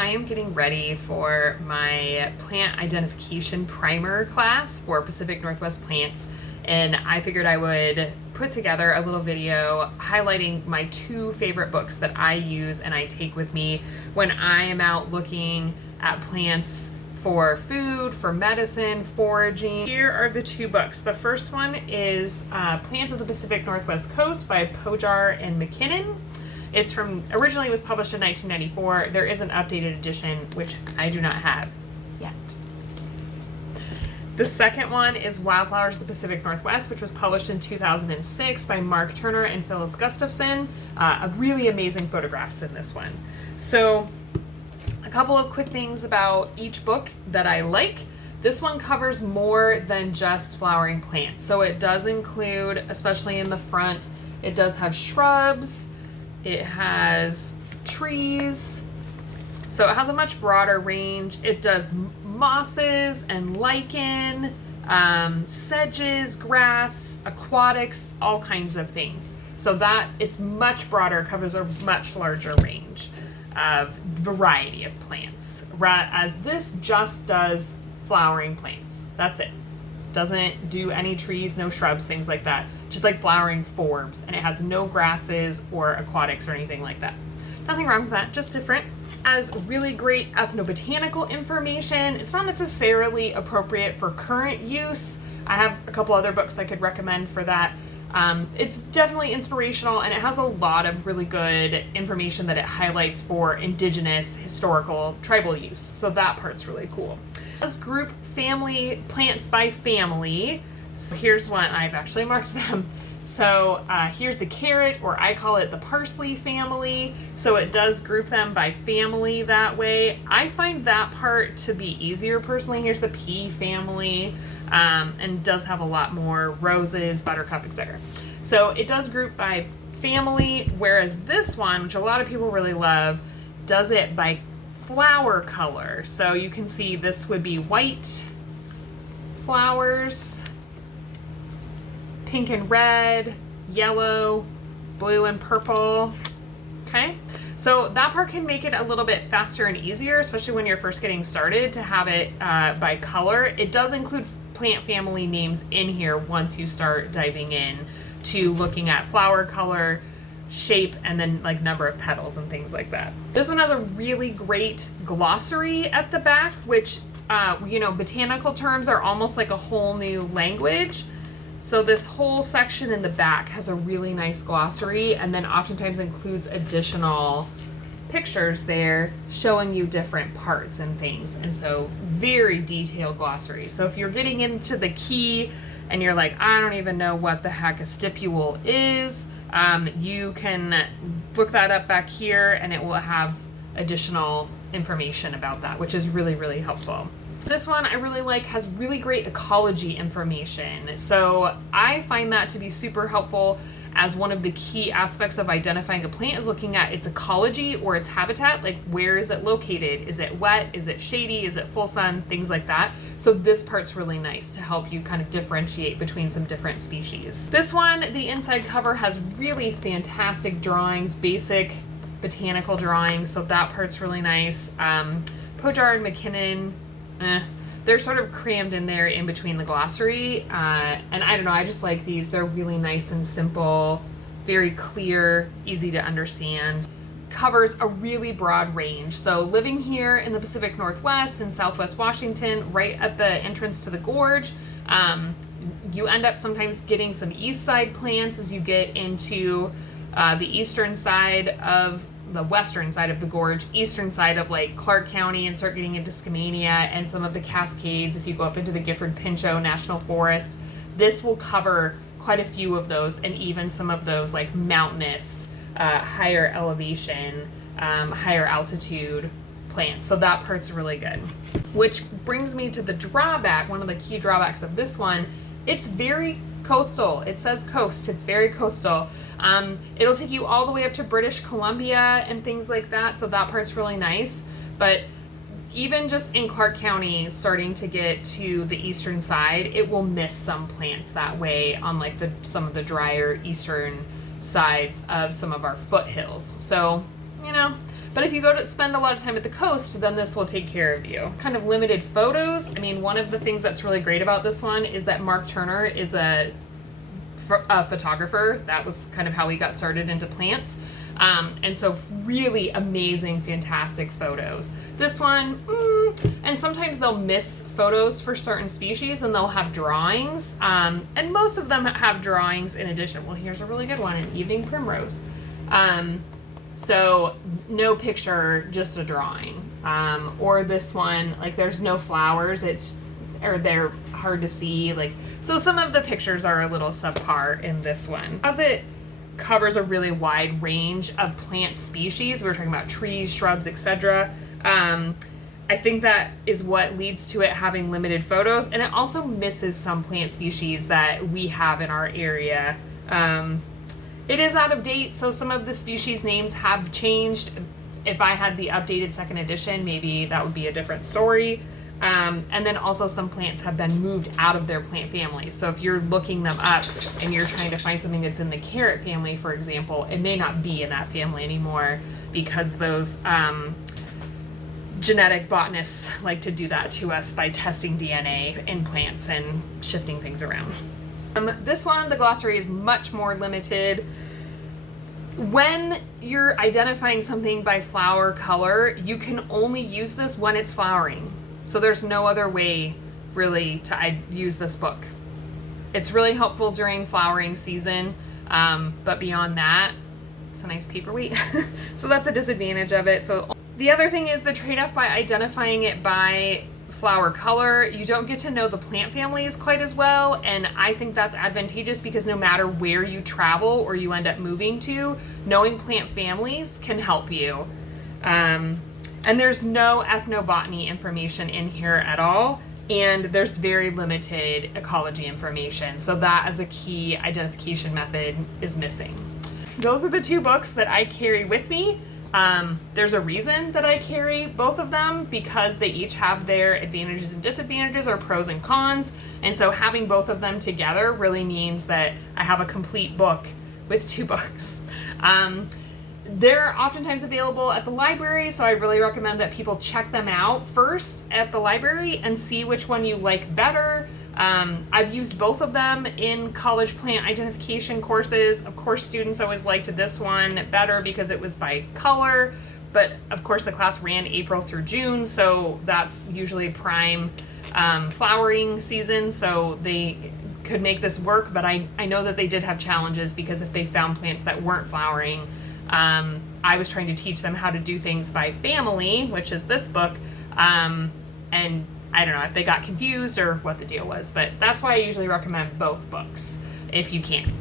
I am getting ready for my plant identification primer class for Pacific Northwest plants, and I figured I would put together a little video highlighting my two favorite books that I use and I take with me when I am out looking at plants for food, for medicine, foraging. Here are the two books. The first one is Plants of the Pacific Northwest Coast by Pojar and McKinnon. It's originally was published in 1994. There is an updated edition, which I do not have yet. The second one is Wildflowers of the Pacific Northwest, which was published in 2006 by Mark Turner and Phyllis Gustafson. A really amazing photographs in this one. So a couple of quick things about each book that I like. This one covers more than just flowering plants. So it does include, especially in the front, it does have shrubs, it has trees, so it has a much broader range. It does mosses and lichen, sedges, grass, aquatics, all kinds of things. So that it's much broader, covers a much larger range of variety of plants. As this just does flowering plants. That's it. Doesn't do any trees, no shrubs, things like that. Just like flowering forbs, and it has no grasses or aquatics or anything like that. Nothing wrong with that, just different. As really great ethnobotanical information. It's not necessarily appropriate for current use. I have a couple other books I could recommend for that. It's definitely inspirational, and it has a lot of really good information that it highlights for indigenous, historical, tribal use. So that part's really cool. Let's group family plants by family. So here's one, I've actually marked them. So here's the carrot, or I call it the parsley family. So it does group them by family that way. I find that part to be easier personally. Here's the pea family, and does have a lot more roses, buttercup, etc. So it does group by family, whereas this one, which a lot of people really love, does it by flower color. So you can see this would be white flowers, pink and red, yellow, blue and purple. Okay, so that part can make it a little bit faster and easier, especially when you're first getting started, to have it by color. It does include plant family names in here once you start diving in to looking at flower color, shape, and then like number of petals and things like that. This one has a really great glossary at the back, which botanical terms are almost like a whole new language. So this whole section in the back has a really nice glossary, and then oftentimes includes additional pictures there showing you different parts and things. And so very detailed glossary. So if you're getting into the key and you're like, I don't even know what the heck a stipule is, you can look that up back here, and it will have additional information about that, which is really, really helpful. This one I really like, has really great ecology information. So I find that to be super helpful, as one of the key aspects of identifying a plant is looking at its ecology or its habitat. Like, where is it located? Is it wet? Is it shady? Is it full sun? Things like that. So this part's really nice to help you kind of differentiate between some different species. This one, the inside cover has really fantastic drawings, basic botanical drawings. So that part's really nice. Pojar and McKinnon, they're sort of crammed in there in between the glossary, and I don't know, I just like these. They're really nice and simple, very clear, easy to understand. Covers a really broad range. So living here in the Pacific Northwest in Southwest Washington, right at the entrance to the gorge, you end up sometimes getting some east side plants as you get into the eastern side of the western side of the gorge, eastern side of like Clark County, and start getting into Skamania and some of the Cascades. If you go up into the Gifford-Pinchot National Forest, this will cover quite a few of those, and even some of those like mountainous, higher elevation, higher altitude plants. So that part's really good. Which brings me to the drawback. One of the key drawbacks of this one, it's very coastal. It says coast, it's very coastal. It'll take you all the way up to British Columbia and things like that, so that part's really nice. But even just in Clark County, starting to get to the eastern side, it will miss some plants that way on like some of the drier eastern sides of some of our foothills. So, But if you go to spend a lot of time at the coast, then this will take care of you. Kind of limited photos. I mean, one of the things that's really great about this one is that Mark Turner is a photographer. That was kind of how he got started into plants. And so really amazing, fantastic photos. This one, and sometimes they'll miss photos for certain species and they'll have drawings. And most of them have drawings in addition. Well, here's a really good one, an evening primrose. So no picture, just a drawing. Or this one, like there's no flowers, or they're hard to see. Like, so some of the pictures are a little subpar in this one. Because it covers a really wide range of plant species. We were talking about trees, shrubs, etc. I think that is what leads to it having limited photos, and it also misses some plant species that we have in our area. It is out of date, so some of the species names have changed. If I had the updated second edition, maybe that would be a different story. And then also some plants have been moved out of their plant family. So if you're looking them up and you're trying to find something that's in the carrot family, for example, it may not be in that family anymore because those genetic botanists like to do that to us by testing DNA in plants and shifting things around. This one, the glossary is much more limited. When you're identifying something by flower color, you can only use this when it's flowering. So there's no other way really to use this book. It's really helpful during flowering season, but beyond that, it's a nice paperweight. So that's a disadvantage of it. So the other thing is the trade-off by identifying it by flower color, you don't get to know the plant families quite as well, and I think that's advantageous because no matter where you travel or you end up moving to, knowing plant families can help you. And there's no ethnobotany information in here at all, and there's very limited ecology information, so that as a key identification method is missing. Those are the two books that I carry with me. There's a reason that I carry both of them because they each have their advantages and disadvantages, or pros and cons, and so having both of them together really means that I have a complete book with two books. They're oftentimes available at the library, so I really recommend that people check them out first at the library and see which one you like better. I've used both of them in college plant identification courses. Of course, students always liked this one better because it was by color, but of course the class ran April through June, so that's usually prime flowering season, so they could make this work, but I know that they did have challenges because if they found plants that weren't flowering, I was trying to teach them how to do things by family, which is this book, and I don't know if they got confused or what the deal was, but that's why I usually recommend both books if you can.